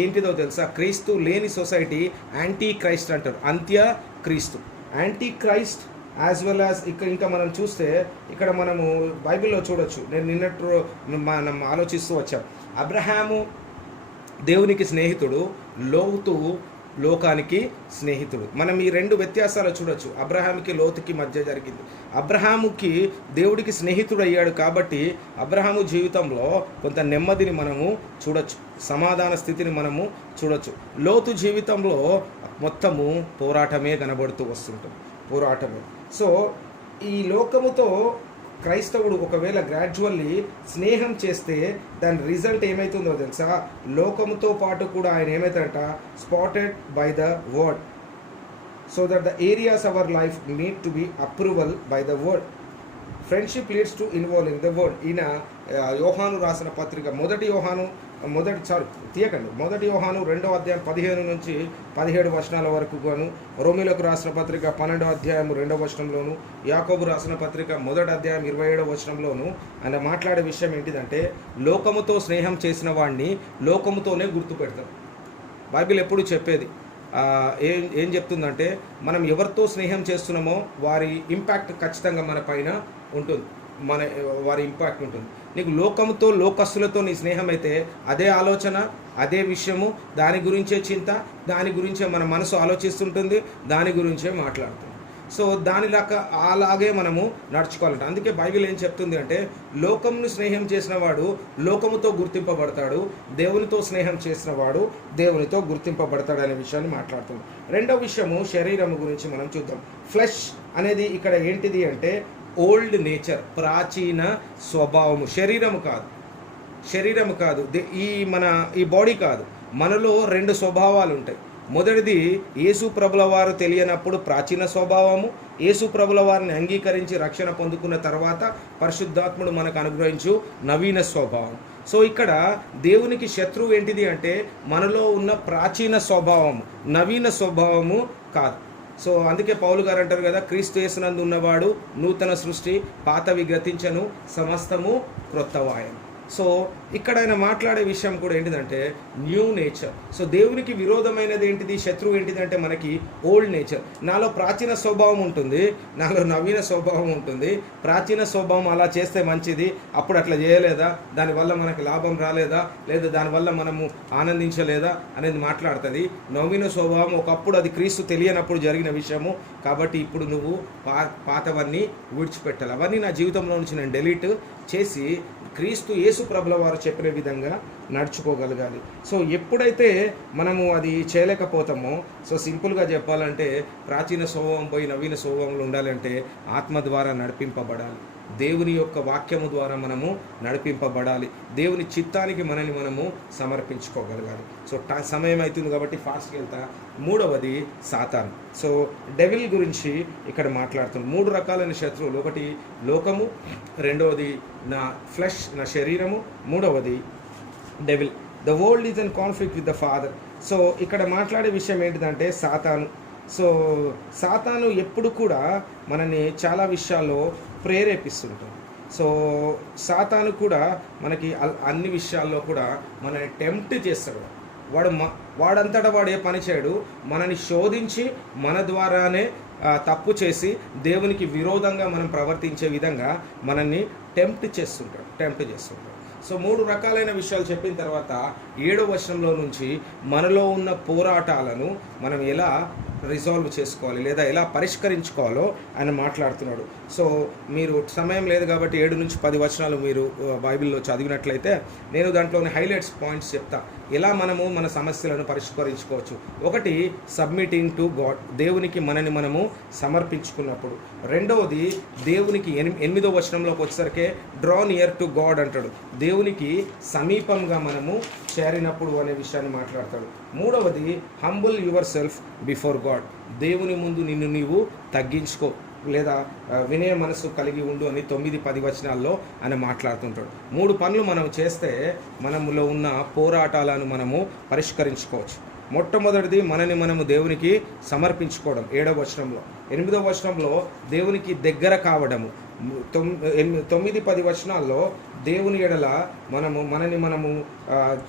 ఏంటిదో తెలుసా? క్రీస్తు లేని సొసైటీ యాంటీ క్రైస్ట్ అంటారు. అంత్య క్రీస్తు, anti Christ as well as ఇంకా మనం చూస్తే ఇక్కడ మనము బైబిల్లో చూడొచ్చు. మనం ఆలోచిస్తూ వచ్చాం. అబ్రహాము దేవునికి స్నేహితుడు, లోతు లోకానికి స్నేహితుడు. మనం ఈ 2 వ్యత్యాసాలు చూడొచ్చు. అబ్రహాముకి లోతుకి మధ్య జరిగింది. అబ్రహాముకి దేవుడికి స్నేహితుడు అయ్యాడు కాబట్టి అబ్రహాము జీవితంలో కొంత నెమ్మదిని మనము చూడొచ్చు, సమాధాన స్థితిని మనము చూడొచ్చు. లోతు జీవితంలో మొత్తము పోరాటమే కనబడుతూ వస్తుంటుంది, పోరాటమే. సో ఈ లోకముతో క్రైస్తవుడు ఒకవేళ గ్రాడ్యువల్లీ స్నేహం చేస్తే దాని రిజల్ట్ ఏమవుతుందో తెలుసా? లోకముతో పాటు కూడా ఆయన ఏమవుతాడంట? Spotted by the word, so that the areas our life need to be approval by the word. Friendship leads to involving the word. ఈయన యోహాను రాసిన పత్రిక మొదటి యోహాను 2వ అధ్యాయం 15 నుంచి 17 వచనాల వరకు గాను, రోమిలకు రాసిన పత్రిక 12వ అధ్యాయం 2వ వచనంలోను, యాకోబు రాసిన పత్రిక 1వ అధ్యాయం 27వ వచనంలోను ఆయన మాట్లాడే విషయం ఏంటిదంటే, లోకముతో స్నేహం చేసిన వాడిని లోకముతోనే గుర్తుపెడతారు. బైబిల్ ఎప్పుడు చెప్పేది ఏం చెప్తుందంటే, మనం ఎవరితో స్నేహం చేస్తున్నామో వారి ఇంపాక్ట్ ఖచ్చితంగా మన పైన ఉంటుంది, వారి ఇంపాక్ట్ ఉంటుంది. నీకు లోకంతో లోకస్తులతో నీ స్నేహం అయితే అదే ఆలోచన, అదే విషయము, దాని గురించే చింత, దాని గురించే మన మనసు ఆలోచిస్తుంటుంది, దాని గురించే మాట్లాడుతుంది. సో అలాగే మనము నడుచుకోవాలంట. అందుకే బైబిల్ ఏం చెప్తుంది అంటే, లోకమును స్నేహం చేసిన వాడు లోకముతో గుర్తింపబడతాడు, దేవునితో స్నేహం చేసిన వాడు దేవునితో గుర్తింపబడతాడు అనే విషయాన్ని మాట్లాడుతున్నాం. రెండో విషయము శరీరము గురించి మనం చూద్దాం. ఫ్లెష్ అనేది ఇక్కడ ఏంటిది అంటే ఓల్డ్ నేచర్, ప్రాచీన స్వభావము. శరీరము కాదు, ఈ బాడీ కాదు, మనలో రెండు స్వభావాలు ఉంటాయి. మొదటిది యేసు ప్రభుల వారు తెలియనప్పుడు ప్రాచీన స్వభావము, యేసు ప్రభుల వారిని అంగీకరించి రక్షణ పొందుకున్న తర్వాత పరిశుద్ధాత్ముడు మనకు అనుగ్రహించు నవీన స్వభావం. సో ఇక్కడ దేవునికి శత్రువు ఏంటిది అంటే మనలో ఉన్న ప్రాచీన స్వభావము, నవీన స్వభావము కాదు. సో అందుకే పౌలు గారు అంటారు కదా, క్రీస్తు యేసునందు ఉన్నవాడు నూతన సృష్టి, పాతవి గతించను, సమస్తము క్రొత్తవాయను. సో ఇక్కడ ఆయన మాట్లాడే విషయం కూడా ఏంటిదంటే న్యూ నేచర్. సో దేవునికి విరోధమైనది ఏంటిది, శత్రువు ఏంటిది అంటే మనకి ఓల్డ్ నేచర్. నాలో ప్రాచీన స్వభావం ఉంటుంది, నాలో నవీన స్వభావం ఉంటుంది. ప్రాచీన స్వభావం అలా చేస్తే మంచిది, అప్పుడు అట్లా చేయలేదా, దానివల్ల మనకి లాభం రాలేదా, లేదా దానివల్ల మనము ఆనందించలేదా అనేది మాట్లాడుతుంది. నవీన స్వభావం ఒకప్పుడు అది క్రీస్తు తెలియనప్పుడు జరిగిన విషయము, కాబట్టి ఇప్పుడు నువ్వు పాతవన్నీ విడిచిపెట్టాలి. అవన్నీ నా జీవితంలో నుంచి నేను డిలీట్ చేసి క్రీస్తు యేసు ప్రభుల వారు చెప్పిన విధంగా నడుచుకోగలగాలి. సో ఎప్పుడైతే మనము అది చేయలేకపోతామో, సో సింపుల్గా చెప్పాలంటే ప్రాచీన స్వభావం పోయి నవీన స్వభావంలో ఉండాలంటే ఆత్మ ద్వారా నడిపింపబడాలి, దేవుని యొక్క వాక్యము ద్వారా మనము నడిపింపబడాలి, దేవుని చిత్తానికి మనని మనము సమర్పించుకోగలగాలి. సో సమయం అవుతుంది కాబట్టి ఫాస్ట్గా వెళ్తా. మూడవది సాతాను. సో డెవిల్ గురించి ఇక్కడ మాట్లాడుతున్నాం. 3 రకాలైన శత్రువులు. ఒకటి లోకము, రెండవది నా ఫ్లెష్, నా శరీరము, మూడవది devil. The world is in conflict with the father. So ఇక్కడ మాట్లాడే విషయం ఏంటిదంటే సాతాను. సో సాతాను ఎప్పుడు కూడా మనని చాలా విషయాల్లో ప్రేరేపిస్తుంటాం. సో సాతాను కూడా మనకి అన్ని విషయాల్లో కూడా మనని టెంప్ట్ చేస్తాడు. వాడంతటా వాడు ఏ పని చేయడు, మనని శోధించి మన ద్వారానే తప్పు చేసి దేవునికి విరోధంగా మనం ప్రవర్తించే విధంగా మనల్ని టెంప్ట్ చేస్తుంటాడు. సో 3 రకాలైన విషయాలు చెప్పిన తర్వాత 7వ వచనంలో నుంచి మనలో ఉన్న పోరాటాలను మనం ఎలా రిజాల్వ్ చేసుకోవాలి లేదా ఎలా పరిష్కరించుకోవాలో ఆయన మాట్లాడుతున్నాడు. సో మీరు సమయం లేదు కాబట్టి 7 నుంచి 10 వచనాలు మీరు బైబిల్లో చదివినట్లయితే నేను దాంట్లోని హైలైట్స్ పాయింట్స్ చెప్తా, ఎలా మనము మన సమస్యలను పరిష్కరించుకోవచ్చు. ఒకటి, సబ్మిటింగ్ టు గాడ్, దేవునికి మనని మనము సమర్పించుకున్నప్పుడు. రెండవది, దేవునికి 8వ వచనంలోకి వచ్చేసరికి డ్రా నియర్ టు గాడ్ అంటాడు, దేవునికి సమీపంగా మనము చేరినప్పుడు అనే విషయాన్ని మాట్లాడతాడు. మూడవది, humble your self before God, దేవుని ముందు నిన్ను నీవు తగ్గించుకో లేదా వినయ మనసు కలిగి ఉండు అని 9-10 వచనాల్లో ఆయన మాట్లాడుతుంటాడు. 3 పనులు మనం చేస్తే మనములో ఉన్న పోరాటాలను మనము పరిష్కరించుకోవచ్చు. మొట్టమొదటిది మనని మనము దేవునికి సమర్పించుకోవడం 7వ వచనంలో. 8వ వచనంలో దేవునికి దగ్గర కావడము. 9-10 వచనాల్లో దేవుని ఎడల మనని మనము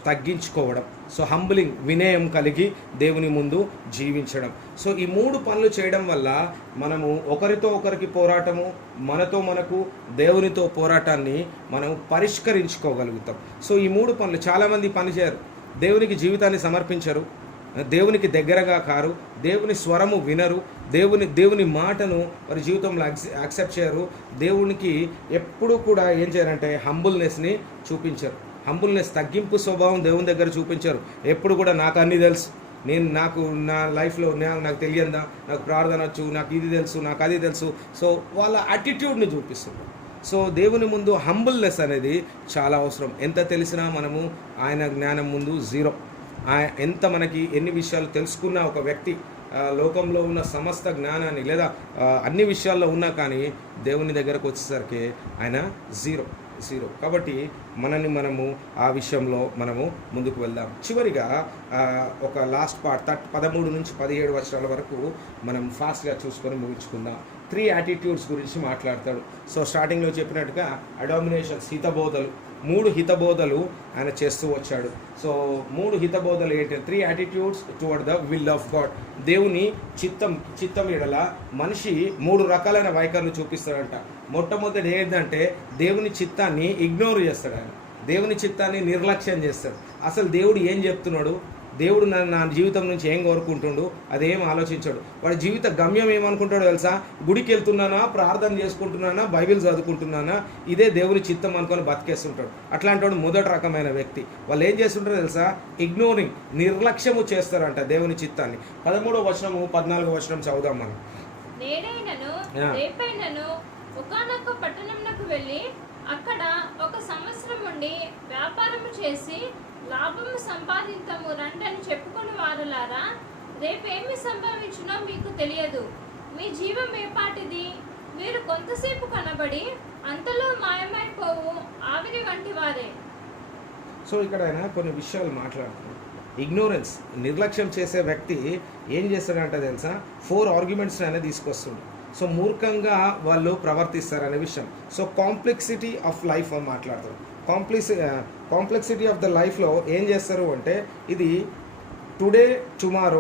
తగ్గించుకోవడం. సో హంబ్లింగ్, వినయం కలిగి దేవుని ముందు జీవించడం. సో ఈ 3 పనులు చేయడం వల్ల మనము ఒకరితో ఒకరికి పోరాటము, మనకు దేవునితో పోరాటాన్ని మనం పరిష్కరించుకోగలుగుతాం. సో ఈ 3 పనులు చాలామంది పని చేయరు, దేవునికి జీవితాన్ని సమర్పించరు, దేవునికి దగ్గరగా కారు, దేవుని స్వరము వినరు, దేవుని మాటను వారి జీవితంలో యాక్సెప్ట్ చేయరు, దేవునికి ఎప్పుడు కూడా ఏం చేయాలంటే హంబుల్నెస్ని చూపించరు. హంబుల్నెస్, తగ్గింపు స్వభావం దేవుని దగ్గర చూపించరు. ఎప్పుడు కూడా నాకు అన్నీ తెలుసు, నాకు నా లైఫ్లో నాకు తెలియదా, నాకు ప్రార్థన వచ్చు, నాకు ఇది తెలుసు, నాకు అది తెలుసు. సో వాళ్ళ యాటిట్యూడ్ని చూపిస్తుంది. సో దేవుని ముందు హంబుల్నెస్ అనేది చాలా అవసరం. ఎంత తెలిసినా మనము ఆయన జ్ఞానం ముందు జీరో. ఎంత మనకి ఎన్ని విషయాలు తెలుసుకున్న ఒక వ్యక్తి లోకంలో ఉన్న సమస్త జ్ఞానాన్ని లేదా అన్ని విషయాల్లో ఉన్నా కానీ దేవుని దగ్గరకు వచ్చేసరికి ఆయన జీరో. కాబట్టి మనము ఆ విషయంలో మనము ముందుకు వెళ్దాం. చివరిగా ఒక లాస్ట్ పార్ట్ 13 నుంచి 17 వచనాల వరకు మనం ఫాస్ట్గా చూసుకొని ముగించుకుందాం. 3 యాటిట్యూడ్స్ గురించి మాట్లాడతాడు. సో స్టార్టింగ్లో చెప్పినట్టుగా అడామినేషన్స్, హితబోధలు, 3 హితబోధలు ఆయన చేస్తూ వచ్చాడు. సో 3 హితబోధలు ఏంటి? 3 attitudes towards the will of God. దేవుని చిత్తం ఎడల మనిషి 3 రకాలైన వైఖరులు చూపిస్తాడంట. మొట్టమొదటి ఏంటంటే దేవుని చిత్తాన్ని ఇగ్నోర్ చేస్తాడు. ఆయన దేవుని చిత్తాన్ని నిర్లక్ష్యం చేస్తాడు. అసలు దేవుడు ఏం చెప్తున్నాడు, దేవుడు నా జీవితం నుంచి ఏం కోరుకుంటుండు అదేం ఆలోచించాడు. వాడి జీవిత గమ్యం ఏమనుకుంటాడో తెలుసా? గుడికి వెళ్తున్నానా, ప్రార్థన చేసుకుంటున్నానా, బైబిల్ చదువుకుంటున్నానా, ఇదే దేవుని చిత్తం అనుకొని బతికేస్తుంటాడు. అట్లాంటి వాడు మొదటి రకమైన వ్యక్తి. వాళ్ళు ఏం చేస్తుంటారో తెలుసా? ఇగ్నోరింగ్, నిర్లక్ష్యము చేస్తారంట దేవుని చిత్తాన్ని. 13వ వచనము 14వ వచనం చదువుదాం మనం. నేనైనను రేపైనను ఒకానొక పట్టణమునకు వెళ్ళి అక్కడ 1 సంవత్సరం ఉండి వ్యాపారము చేసి లాభము సంపాదించము రండని చెప్పుకుని వారులారా, రేపేమి సంభవించునో మీకు తెలియదు. మీ జీవం ఏపాటిది? మీరు కొంతసేపు కనబడి అంతలో మాయమైపోవు ఆవిరి వంటి వారే. సో ఇక్కడ ఆయన కొన్ని విషయాలు మాట్లాడుతున్నాడు. ఇగ్నోరెన్స్, నిర్లక్ష్యం చేసే వ్యక్తి ఏం చేస్తాడంటే తెలుసా? 4 ఆర్గ్యుమెంట్స్ అనేది తీసుకొస్తుంది. సో మూర్ఖంగా వాళ్ళు ప్రవర్తిస్తారనే విషయం. సో కాంప్లెక్సిటీ ఆఫ్ లైఫ్ అని మాట్లాడతారు. కాంప్లెక్సిటీ ఆఫ్ ద లైఫ్లో ఏం చేస్తారు అంటే ఇది టుడే టుమారో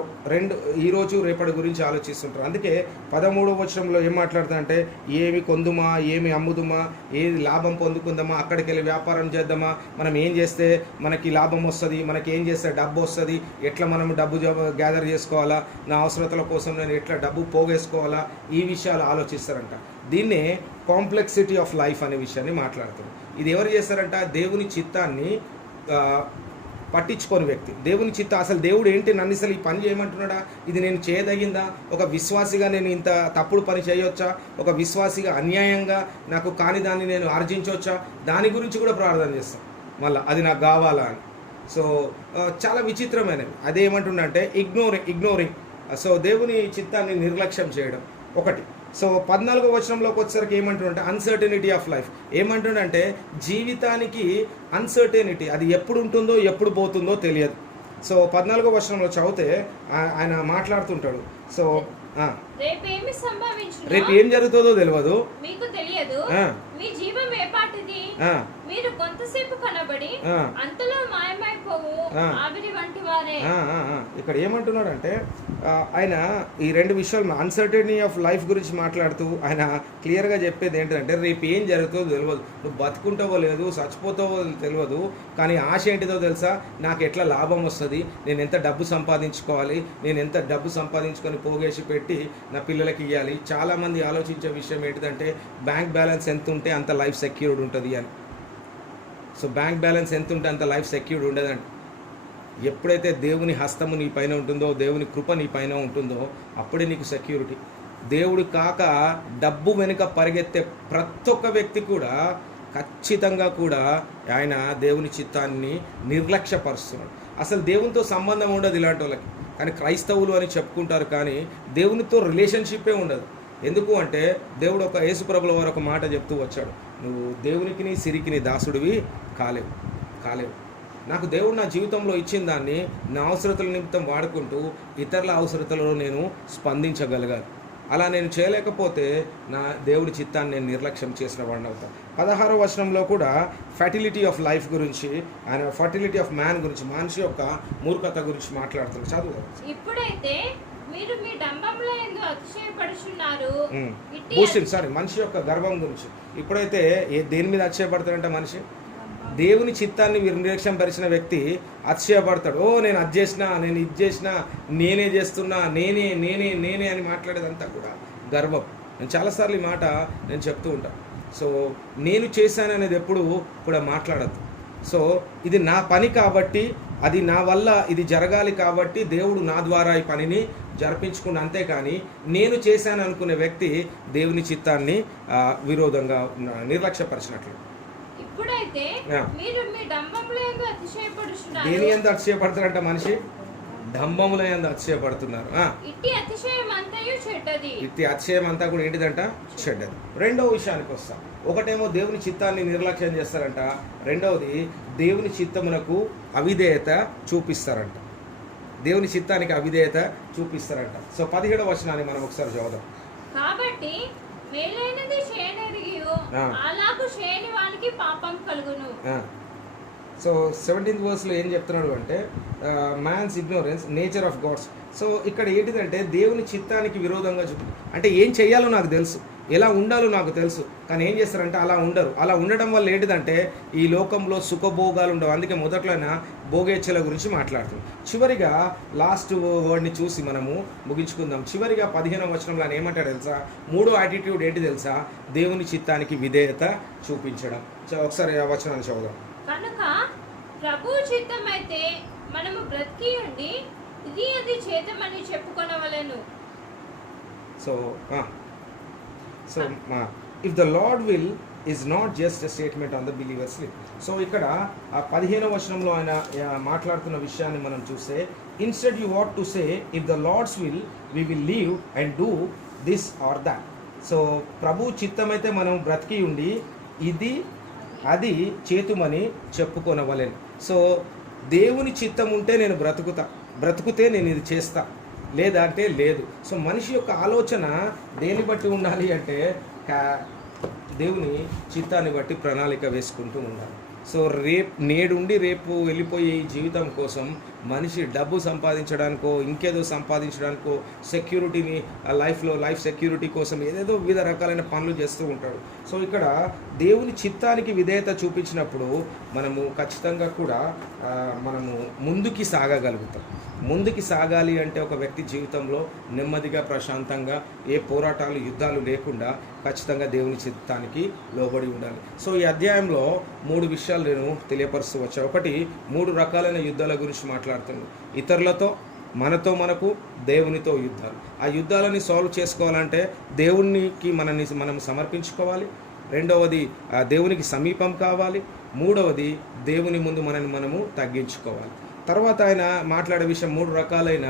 ఈరోజు రేపటి గురించి ఆలోచిస్తుంటారు. అందుకే 13వ వచనంలో ఏం మాట్లాడుతుందంటే ఏమి కొందుమా, ఏమి అమ్ముదుమా, ఏది లాభం పొందుకుందామా, అక్కడికి వెళ్ళి వ్యాపారం చేద్దామా, మనం ఏం చేస్తే మనకి లాభం వస్తుంది, మనకి ఏం చేస్తే డబ్బు వస్తుంది, ఎట్లా మనం డబ్బు గ్యాదర్ చేసుకోవాలా, నా అవసరతల కోసం నేను ఎట్లా డబ్బు పోగేసుకోవాలా, ఈ విషయాలు ఆలోచిస్తారంట. దీన్నే కాంప్లెక్సిటీ ఆఫ్ లైఫ్ అనే విషయాన్ని మాట్లాడుతారు. ఇది ఎవరు చేస్తారంట? దేవుని చిత్తాన్ని పట్టించుకోని వ్యక్తి. దేవుని చిత్తం అసలు దేవుడు ఏంటి, నన్ను అసలు ఈ పని చేయమంటున్నాడా, ఇది నేను చేయదగిందా, ఒక విశ్వాసిగా నేను ఇంత తప్పుడు పని చేయొచ్చా, ఒక విశ్వాసిగా అన్యాయంగా నాకు కాని దాన్ని నేను ఆర్జించవచ్చా, దాని గురించి కూడా ప్రార్థన చేస్తాం. మళ్ళీ అది నాకు కావాలా అని. సో చాలా విచిత్రమైనది. అదేమంటుండంటే ఇగ్నోరింగ్. సో దేవుని చిత్తాన్ని నిర్లక్ష్యం చేయడం ఒకటి. సో 14వ వచనంలోకి వచ్చేసరికి ఏమంటుండంటే అన్సర్టనిటీ ఆఫ్ లైఫ్. ఏమంటుండంటే జీవితానికి అన్సర్టనిటీ, అది ఎప్పుడు ఉంటుందో ఎప్పుడు పోతుందో తెలియదు. సో 14వ వచనంలో చదివితే ఆయన మాట్లాడుతుంటాడు. సో రేపు ఏం జరుగుతుందో తెలియదు, మీకు తెలియదు, మీ జీవం ఏపాటిది, మీరు కొంతసేపు కనబడి అంతలో మాయమైపోవు ఆవిరి వంటి వారే. ఇక్కడ ఏమంటున్నాడంటే ఆయన ఈ 2 విషయాలు అన్సర్టనిటీ ఆఫ్ లైఫ్ గురించి మాట్లాడుతూ ఆయన క్లియర్గా చెప్పేది ఏంటంటే రేపు ఏం జరుగుతుందో తెలియదు, నువ్వు బతుకుంటావో లేదు, చచ్చిపోతావో తెలియదు, కానీ ఆశ ఏంటిదో తెలుసా? నాకు ఎట్లా లాభం వస్తుంది, నేను ఎంత డబ్బు సంపాదించుకోవాలి, నేను ఎంత డబ్బు సంపాదించుకొని పోగేసి పెట్టి నా పిల్లలకి ఇవ్వాలి. చాలామంది ఆలోచించే విషయం ఏంటిదంటే బ్యాంక్ బ్యాలెన్స్ ఎంత ఉంటే అంత లైఫ్ సెక్యూర్డ్ ఉంటుంది అని. సో బ్యాంక్ బ్యాలెన్స్ ఎంత ఉంటే అంత లైఫ్ సెక్యూర్డ్ ఉండదండి. ఎప్పుడైతే దేవుని హస్తము నీ పైన ఉంటుందో, దేవుని కృప నీ పైన ఉంటుందో అప్పుడే నీకు సెక్యూరిటీ. దేవుడు కాక డబ్బు వెనుక పరిగెత్తే ప్రతి ఒక్క వ్యక్తి కూడా ఖచ్చితంగా కూడా ఆయన దేవుని చిత్తాన్ని నిర్లక్ష్యపరుస్తున్నాడు. అసలు దేవునితో సంబంధం ఉండదు ఇలాంటి వాళ్ళకి. కానీ క్రైస్తవులు అని చెప్పుకుంటారు, కానీ దేవునితో రిలేషన్షిప్పే ఉండదు. ఎందుకు అంటే దేవుడు యేసుప్రభుల వారు ఒక మాట చెప్తూ వచ్చాడు, నువ్వు దేవునికి సిరికిని దాసుడివి కాలేవు. నాకు దేవుడు నా జీవితంలో ఇచ్చిన దాన్ని నా అవసరతల నిమిత్తం వాడుకుంటూ ఇతరుల అవసరతలలో నేను స్పందించగలగాలి. అలా నేను చేయలేకపోతే నా దేవుడి చిత్తాన్ని నేను నిర్లక్ష్యం చేసిన వాడిని అవుతాను. 16వ వచనంలో కూడా ఫర్టిలిటీ ఆఫ్ లైఫ్ గురించి, ఆయన ఫర్టిలిటీ ఆఫ్ మ్యాన్ గురించి, మనిషి యొక్క మూర్ఖత గురించి మాట్లాడుతున్నారు. చదువు. ఇప్పుడైతే మీరు మీ డంబంలో ఎందుకు అతిశయపడుచున్నారు? మనిషి యొక్క గర్వం గురించి. ఇప్పుడైతే దేని మీద అతిశయపడతాడంటే మనిషి దేవుని చిత్తాన్ని నిర్లక్ష్యం పరిచిన వ్యక్తి అతిశయపడతాడు. నేను అది చేసినా, నేను ఇది చేసినా, నేనే చేస్తున్నా, నేనే అని మాట్లాడేదంతా కూడా గర్వం. నేను చాలాసార్లు ఈ మాట నేను చెప్తూ ఉంటాను. సో నేను చేశాను అనేది ఎప్పుడు కూడా మాట్లాడద్దు. సో ఇది నా పని కాబట్టి, అది నా వల్ల ఇది జరగాలి కాబట్టి దేవుడు నా ద్వారా ఈ పనిని జరిపించుకున్న, అంతేకాని నేను చేశాను అనుకునే వ్యక్తి దేవుని చిత్తాన్ని విరోధంగా నిర్లక్ష్యపరిచినట్లు. ఇప్పుడైతే మీరు మీ డంబముల యందు అతిశయపడుచున్నారు. దేని యందు అతిశయపడతారంట మనిషి? డంబముల యందు అతిశయపడుతున్నారు. ఇట్టి అతిశయం అంతయు చెడ్డది. ఇట్టి అతిశయం అంతా కూడా ఏంటిదంట? చెడ్డది. రెండవ విషయానికి వస్తాం. ఒకటేమో దేవుని చిత్తాన్ని నిర్లక్ష్యం చేస్తారంట, రెండవది దేవుని చిత్తమునకు అవిధేయత చూపిస్తారంట. దేవుని చిత్తానికి అవిధేయత చూపిస్తారంట. సో 17వ వచనాన్ని మనం ఒకసారి చదువుదాం. కాబట్టి మేలైనది చేయనెరిగియు అలాగు చేయని వానికి పాపం కలుగును. సో 17th verseలో ఏం చెప్తున్నాడు అంటే man's ignorance nature of God's. So ఇక్కడ ఏంటిదంటే దేవుని చిత్తానికి విరోధంగా చూపి, అంటే ఏం చేయాలో నాకు తెలుసు, ఎలా ఉండాలో నాకు తెలుసు, కానీ ఏం చేస్తారంటే అలా ఉండరు. అలా ఉండడం వల్ల ఏంటిదంటే ఈ లోకంలో సుఖభోగాలు ఉండవు. అందుకే మొదట్లోనే భోగేచ్ఛల గురించి మాట్లాడుతున్నాం. చివరిగా లాస్ట్ వర్డ్ని చూసి మనము ముగించుకుందాం. చివరిగా 15వ వచనంలో ఆయన ఏమంటాడు తెలుసా? మూడో యాటిట్యూడ్ ఏంటి తెలుసా? దేవుని చిత్తానికి విధేయత చూపించడం. ఒకసారి ఆ వచనాన్ని చదువుదాం. కనుక ప్రభు చిత్తమైతే మనము బ్రతికి ఉండి ఇది అది చేతమని చెప్పుకొనవలెను. So if the Lord will is not just a statement on the believers lip. So ఇక్కడ ఆ 15వ వచనంలో ఆయన మాట్లాడుతున్న విషయాన్ని మనం చూస్తే, instead you what to say if the Lord's will we will live and do this or that. So ప్రభు చిత్తమైతే మనం బ్రతికి ఉండి ఇది అది చేతుమని చెప్పుకొనవలెను. సో దేవుని చిత్తం ఉంటే నేను బ్రతుకుతే నేను ఇది చేస్తా, లేదా అంటే లేదు. సో మనిషి యొక్క ఆలోచన దేన్ని బట్టి ఉండాలి అంటే దేవుని చిత్తాన్ని బట్టి ప్రణాళిక వేసుకుంటూ ఉండాలి. సో నేడుండి రేపు వెళ్ళిపోయే ఈ జీవితం కోసం మనిషి డబ్బు సంపాదించడానికో ఇంకేదో సంపాదించడానికో సెక్యూరిటీని లైఫ్ సెక్యూరిటీ కోసం ఏదేదో వివిధ రకాలైన పనులు చేస్తూ ఉంటాడు. సో ఇక్కడ దేవుని చిత్తానికి విధేయత చూపించినప్పుడు మనము ఖచ్చితంగా కూడా మనము ముందుకి సాగగలుగుతాం. ముందుకి సాగాలి అంటే ఒక వ్యక్తి జీవితంలో నెమ్మదిగా ప్రశాంతంగా ఏ పోరాటాలు యుద్ధాలు లేకుండా ఖచ్చితంగా దేవుని చిత్తానికి లోబడి ఉండాలి. సో ఈ అధ్యాయంలో 3 విషయాలు నేను తెలియపరుస్తూ వచ్చా. ఒకటి, 3 రకాలైన యుద్ధాల గురించి మాట్లాడుతున్నాను. ఇతరులతో, మనతో, మనకు, దేవునితో యుద్ధాలు. ఆ యుద్ధాలని సాల్వ్ చేసుకోవాలంటే దేవునికి మనం సమర్పించుకోవాలి. రెండవది దేవునికి సమీపం కావాలి. మూడవది దేవుని ముందు మనము తగ్గించుకోవాలి. తర్వాత ఆయన మాట్లాడే విషయం 3 రకాలైన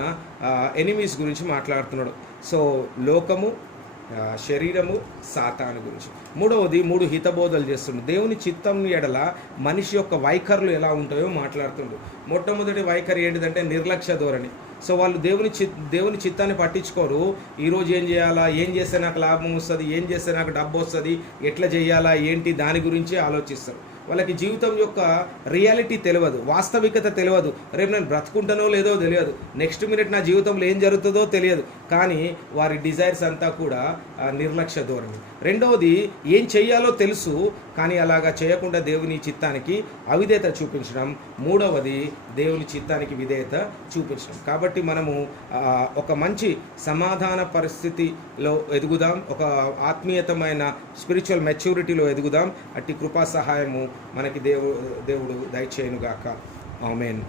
ఎనిమీస్ గురించి మాట్లాడుతున్నాడు. సో లోకము, శరీరము, సాతాను గురించి. మూడవది 3 హితబోధలు చేస్తుండు. దేవుని చిత్తం ఎడల మనిషి యొక్క వైఖరులు ఎలా ఉంటాయో మాట్లాడుతుండు. మొట్టమొదటి వైఖరి ఏంటిదంటే నిర్లక్ష్య ధోరణి. సో వాళ్ళు దేవుని చిత్తాన్ని పట్టించుకోరు. ఈరోజు ఏం చేయాలా, ఏం చేస్తే నాకు లాభం వస్తుంది, ఏం చేస్తే నాకు డబ్బు వస్తుంది, ఎట్లా చేయాలా ఏంటి దాని గురించి ఆలోచిస్తారు. వాళ్ళకి జీవితం యొక్క రియాలిటీ తెలియదు, వాస్తవికత తెలియదు. రేపు నేను బ్రతుకుంటానో లేదో తెలియదు, నెక్స్ట్ మినిట్ నా జీవితంలో ఏం జరుగుతుందో తెలియదు. కానీ వారి డిజైర్స్ అంతా కూడా నిర్లక్ష్య ధోరణి. రెండవది, ఏం చెయ్యాలో తెలుసు కానీ అలాగా చేయకుండా దేవుని చిత్తానికి అవిధేయత చూపించడం. మూడవది, దేవుని చిత్తానికి విధేయత చూపించడం. కాబట్టి మనము ఒక మంచి సమాధాన పరిస్థితిలో ఎదుగుదాం, ఒక ఆత్మీయతమైన స్పిరిచువల్ మెచ్యూరిటీలో ఎదుగుదాం. అట్టి కృపా సహాయము మనకి దేవుడు దయచేయునుగాక. ఆమేన్.